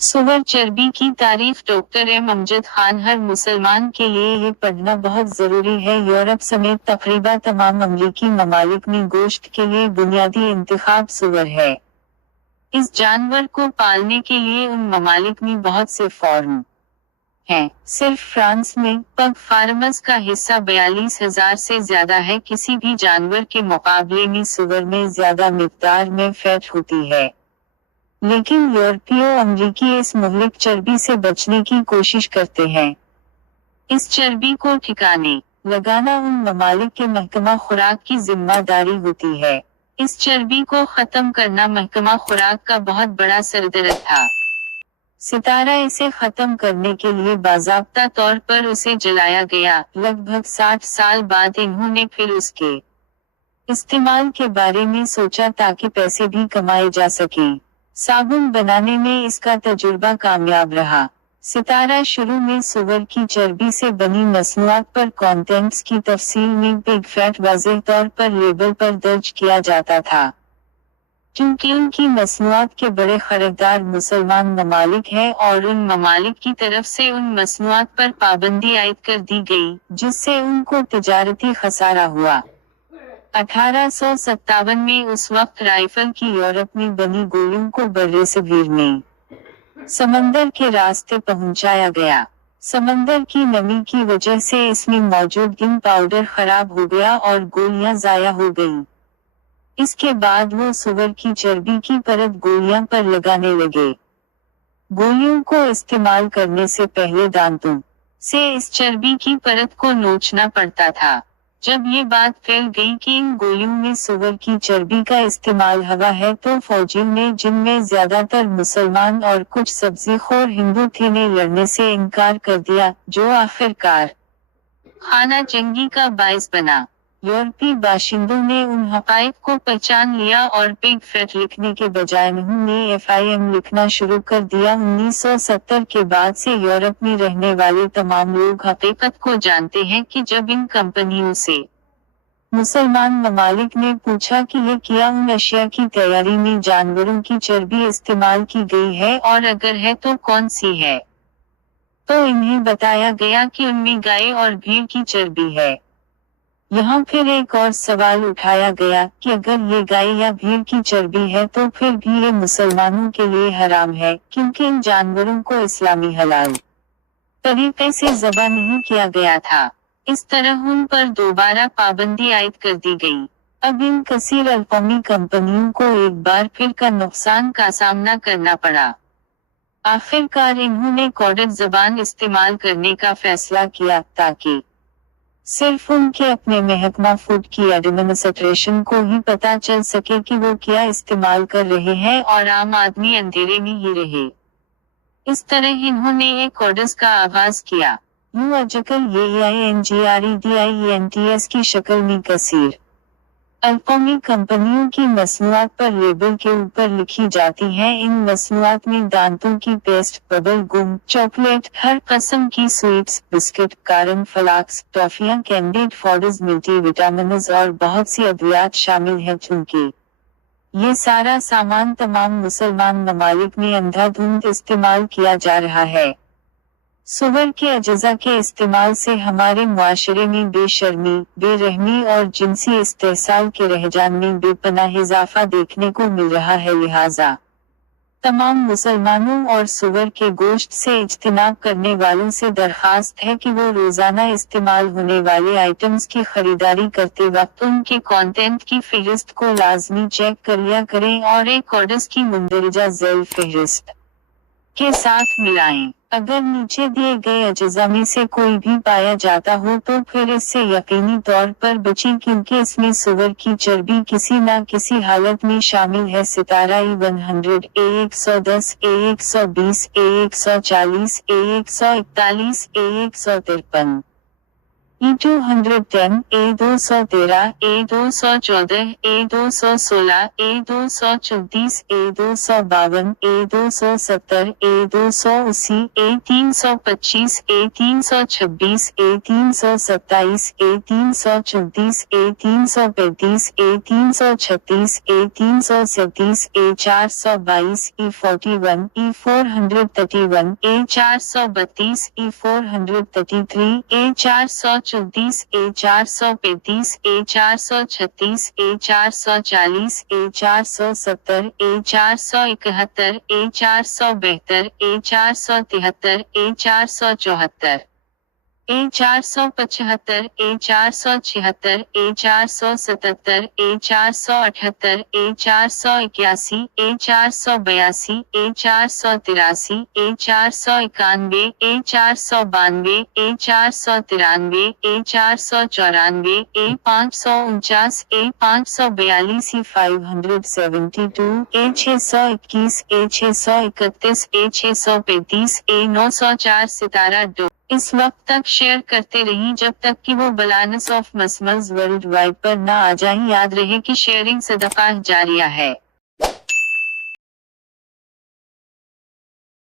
सुअर चर्बी की तारीफ डॉक्टर एम अमजद खान। हर मुसलमान के लिए ये पढ़ना बहुत जरूरी है। यूरोप समेत तकरीबन तमाम अमरीकी ममालिक में गोश्त के लिए बुनियादी इंतखाब सुअर है। इस जानवर को पालने के लिए उन ममालिक में बहुत से फार्म हैं। सिर्फ फ्रांस में पग फार्मर्स का हिस्सा 42,000 से ज्यादा है। किसी भी जानवर के मुकाबले में सुअर में ज्यादा मिकदार में फैट होती है, लेकिन यूरोपीय अमरीकी इस मुहलिक चर्बी से बचने की कोशिश करते हैं। इस चर्बी को ठिकाने लगाना उन ममालिक के महकमा खुराक की जिम्मेदारी होती है। इस चर्बी को खत्म करना महकमा खुराक का बहुत बड़ा सरदर्द था। सितारा इसे खत्म करने के लिए बाज़ाब्ता तौर पर उसे जलाया गया। लगभग 60 साल बाद इन्होंने फिर उसके इस्तेमाल के बारे में सोचा ताकि पैसे भी कमाए जा सके। साबुन बनाने में इसका तजुर्बा कामयाब रहा। सितारा शुरू में सुअर की चर्बी से बनी मसनूआत पर कंटेंट्स की तफसील में पिग फैट वाज़ेह तौर पर लेबल पर दर्ज किया जाता था। चूंकि उनकी मसनूआत के बड़े खरीदार मुसलमान ममालिक हैं और उन ममालिक की तरफ से उन मसनूआत पर पाबंदी आयद कर दी गई, जिससे उनको तिजारती खसारा हुआ। 1857 में उस वक्त राइफल की यूरोप में बनी गोलियों को बर्रे-सगीर में समंदर के रास्ते पहुंचाया गया। समंदर की नमी की वजह से इसमें मौजूद गन पाउडर खराब हो गया और गोलियां जाया हो गईं। इसके बाद वो सुअर की चर्बी की परत गोलियां पर लगाने लगे। गोलियों को इस्तेमाल करने से पहले दांतों से इस चर्बी की परत को नोचना पड़ता था। जब ये बात फैल गई कि इन गोलियों में सुअर की चर्बी का इस्तेमाल हवा है, तो फौजियों ने, जिनमें ज्यादातर मुसलमान और कुछ सब्जीखोर हिंदू थे, ने लड़ने से इनकार कर दिया, जो आखिरकार खाना जंगी का बायस बना। यूरोपीय बाशिंदों ने उन हक़ाइक़ को पहचान लिया और पिग फैट लिखने के बजाय उन्होंने FIM लिखना शुरू कर दिया। 1970 के बाद से यूरोप में रहने वाले तमाम लोग हकीकत को जानते हैं कि जब इन कंपनियों से मुसलमान ममालिक ने पूछा कि ये क्या उन अशिया की तैयारी में जानवरों की चर्बी इस्तेमाल की गई है, और अगर है तो कौन सी है, तो इन्हें बताया गया कि उनमें गाय और भीड़ की चर्बी है। यहाँ फिर एक और सवाल उठाया गया कि अगर ये गाय या भीड़ की चर्बी है तो फिर भी ये मुसलमानों के लिए हराम है, क्योंकि इन जानवरों को इस्लामी हलाल तरीके से ज़बह नहीं किया गया था। इस तरह उन पर दोबारा पाबंदी आयद कर दी गई। अब इन कसीर अल-कौमी कंपनियों को एक बार फिर का नुकसान का सामना करना पड़ा। आखिरकार इन्होंने कोडेड ज़बान इस्तेमाल करने का फैसला किया, ताकि सिर्फ उनके अपने महकमा फूड की एडमिनिस्ट्रेशन को ही पता चल सके कि वो क्या इस्तेमाल कर रहे हैं और आम आदमी अंधेरे में ही रहे। इस तरह इन्होंने एक कोडेस का आगाज किया। यूं आजकल ये INGREDIENTS की शक्ल में कसीर अल-कौमी कंपनियों की मसनूआत पर लेबल के ऊपर लिखी जाती हैं। इन मसनूआत में दांतों की पेस्ट, बबल गम, चॉकलेट, हर किस्म की स्वीट्स, बिस्किट, कारन Flask, टॉफियां, candied fodders, multi vitamins और बहुत सी अद्वियात शामिल हैं। चूंकि ये सारा सामान तमाम मुसलमान ममालिक में अंधाधुंध इस्तेमाल किया जा रहा है, सुअर के अजज़ा के इस्तेमाल से हमारे मुआशरे में बेशर्मी, बेरहमी और जिनसी इस्तेहसाल के रहजान में बेपनाह इजाफा देखने को मिल रहा है। लिहाजा तमाम मुसलमानों और सुअर के गोश्त से इज्तिनाब करने वालों से दरखास्त है कि वो रोजाना इस्तेमाल होने वाले आइटम्स की खरीदारी करते वक्त उनके कंटेंट की फहरिस्त को लाजमी चेक कर लिया करें और एक कोडेस की मुंदरजा ज़ैल फहरिस्त के साथ मिलाएं। अगर नीचे दिए गए अज्जा में से कोई भी पाया जाता हो तो फिर इससे यकीनी तौर पर बचें, क्योंकि इसमें सुअर की चर्बी किसी न किसी हालत में शामिल है। सितारा E100, A110, A120, A140, A141, A153, E210, A213, A214, A216, A234, A252, A270, A280, A325, A326, A327, A334, A335, A336, A337, A422, E41, E431, A432, E433, A434, A435, A436, A440, A470, A471, A472, A473, A474, A475, A476, A477, A478, A481, A482, A483, A491, A492, A493, A494, A549, A542, A572, A621, A631, A635, A904 सितारा dough इस वक्त तक share करते रहिए जब तक कि वो बालानस of मसमल्स world wide पर ना आ जाए। याद रहे कि शेयरिंग सदका जारिया है।